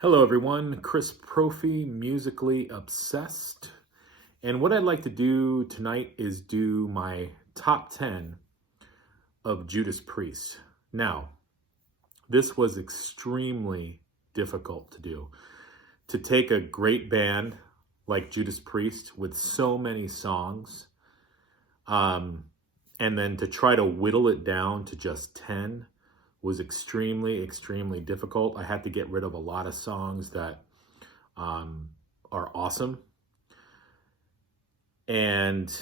Hello everyone, Chris Prophy, Musically Obsessed. And what I'd like to do tonight is do my top 10 of Judas Priest. Now, this was extremely difficult to do. To take a great band like Judas Priest with so many songs, and then to try to whittle it down to just 10 was extremely difficult. I had to get rid of a lot of songs that are awesome and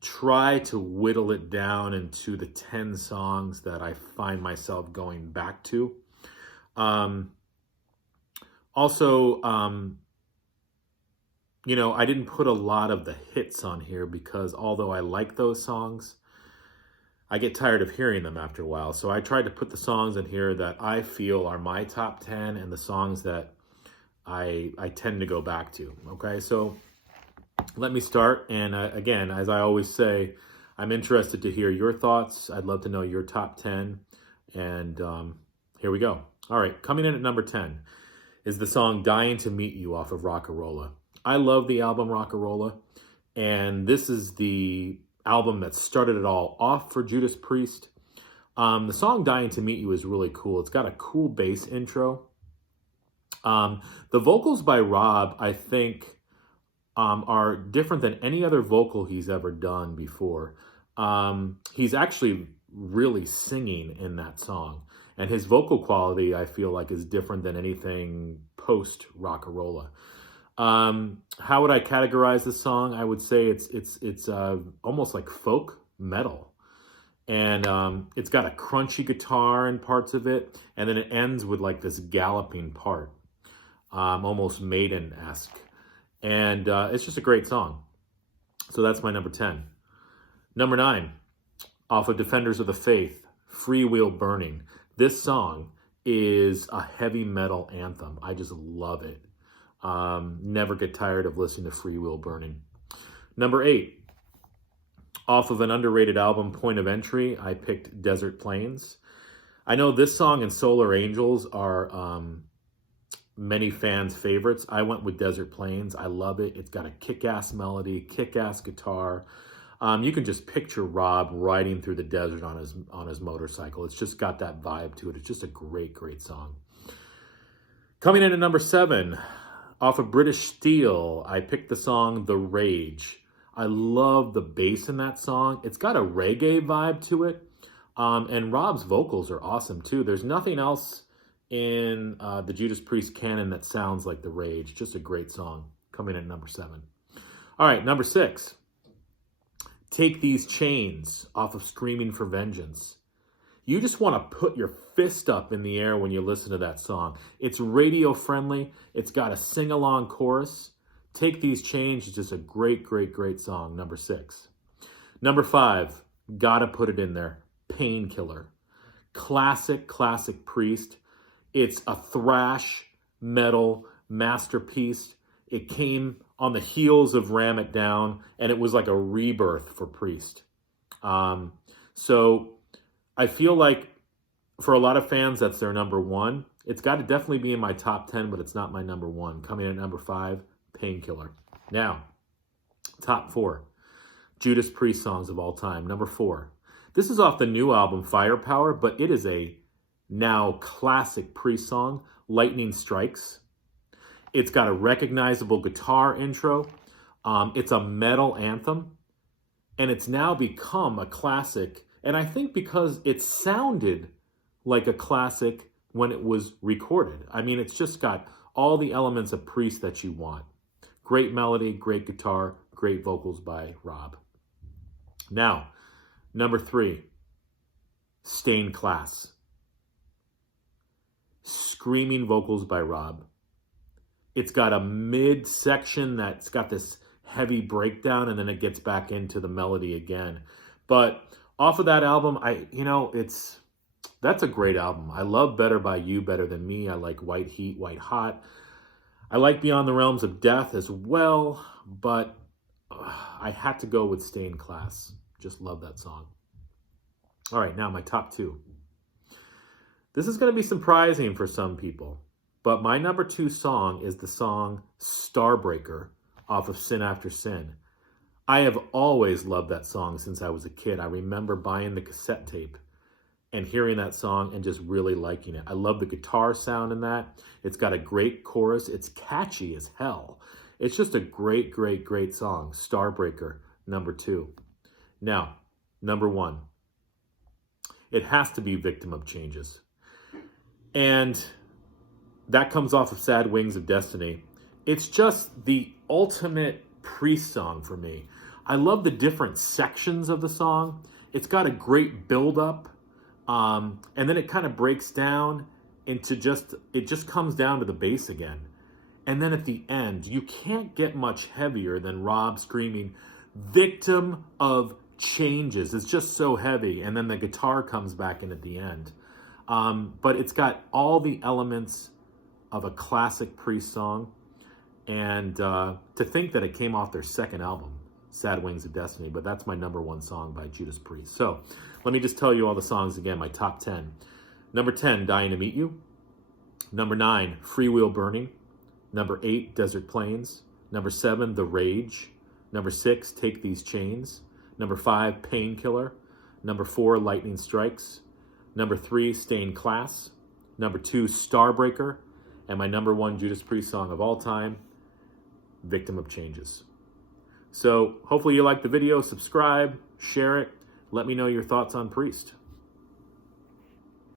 try to whittle it down into the 10 songs that I find myself going back to. Also, I didn't put a lot of the hits on here because although I like those songs, I get tired of hearing them after a while. So I tried to put the songs in here that I feel are my top 10 and the songs that I tend to go back to. Okay, so let me start. And again, as I always say, I'm interested to hear your thoughts. I'd love to know your top 10. And here we go. All right, coming in at number 10 is the song Dying to Meet You off of Rock-A-Rolla. I love the album Rock-A-Rolla. And this is the album that started it all off for Judas Priest. The song Dying to Meet You is really cool. It's got a cool bass intro. The vocals by Rob, I think, are different than any other vocal he's ever done before. He's actually really singing in that song. And his vocal quality, I feel like, is different than anything post Rock-A-Rolla. How would I categorize this song? I would say it's almost like folk metal. And it's got a crunchy guitar in parts of it. And then it ends with like this galloping part, almost Maiden-esque. And it's just a great song. So that's my number 10. Number 9, off of Defenders of the Faith, Free Wheel Burning. This song is a heavy metal anthem. I just love it. Never get tired of listening to Free Wheel Burning. Number 8, off of an underrated album, Point of Entry, I picked Desert Plains. I know this song and Solar Angels are many fans' favorites. I went with Desert Plains. I love it. It's got a kick-ass melody, kick-ass guitar. You can just picture Rob riding through the desert on his motorcycle. It's just got that vibe to it. It's just a great song. Coming in at number 7, off of British Steel, I picked the song The Rage. I love the bass in that song. It's got a reggae vibe to it. And Rob's vocals are awesome too. There's nothing else in the Judas Priest canon that sounds like The Rage. Just a great song. Coming in at number 7. All right, number 6. Take These Chains off of Screaming for Vengeance. You just want to put your fist up in the air when you listen to that song. It's radio friendly. It's got a sing-along chorus. Take These Chains is just a great song. Number 6. Number 5, gotta put it in there. Painkiller. Classic Priest. It's a thrash metal masterpiece. It came on the heels of Ram It Down, and it was like a rebirth for Priest. So I feel like for a lot of fans, that's their number 1. It's got to definitely be in my top 10, but it's not my number 1. Coming in at number 5, Painkiller. Now, top 4, Judas Priest songs of all time. Number 4. This is off the new album, Firepower, but it is a now classic Priest song, Lightning Strikes. It's got a recognizable guitar intro. It's a metal anthem. And it's now become a classic. And I think because it sounded like a classic when it was recorded. I mean, it's just got all the elements of Priest that you want. Great melody, great guitar, great vocals by Rob. Now, number 3, Stained Class. Screaming vocals by Rob. It's got a mid-section that's got this heavy breakdown, and then it gets back into the melody again. But off of that album, that's a great album. I love Better by You, Better Than Me. I like White Heat, White Hot. I like Beyond the Realms of Death as well, but I had to go with Stained Class. Just love that song. All right, now my top 2. This is going to be surprising for some people, But my number 2 song is the song Starbreaker off of Sin After Sin. I have always loved that song since I was a kid. I remember buying the cassette tape and hearing that song and just really liking it. I love the guitar sound in that. It's got a great chorus. It's catchy as hell. It's just a great, great, great song. Starbreaker, number 2. Now, number 1. It has to be Victim of Changes. And that comes off of Sad Wings of Destiny. It's just the ultimate Priest song for me. I love the different sections of the song. It's got a great build-up. And then it kind of breaks down into it just comes down to the bass again. And then at the end, you can't get much heavier than Rob screaming, "Victim of Changes." It's just so heavy. And then the guitar comes back in at the end. But it's got all the elements of a classic Priest song. And to think that it came off their second album, Sad Wings of Destiny, but that's my number 1 song by Judas Priest. So let me just tell you all the songs again, my top 10. Number 10, Dying to Meet You. Number 9, Free Wheel Burning. Number 8, Desert Plains. Number 7, The Rage. Number 6, Take These Chains. Number 5, Painkiller. Number 4, Lightning Strikes. Number 3, Stained Class. Number 2, Starbreaker. And my number 1 Judas Priest song of all time, Victim of Changes. So hopefully you liked the video. Subscribe, share it. Let me know your thoughts on Priest.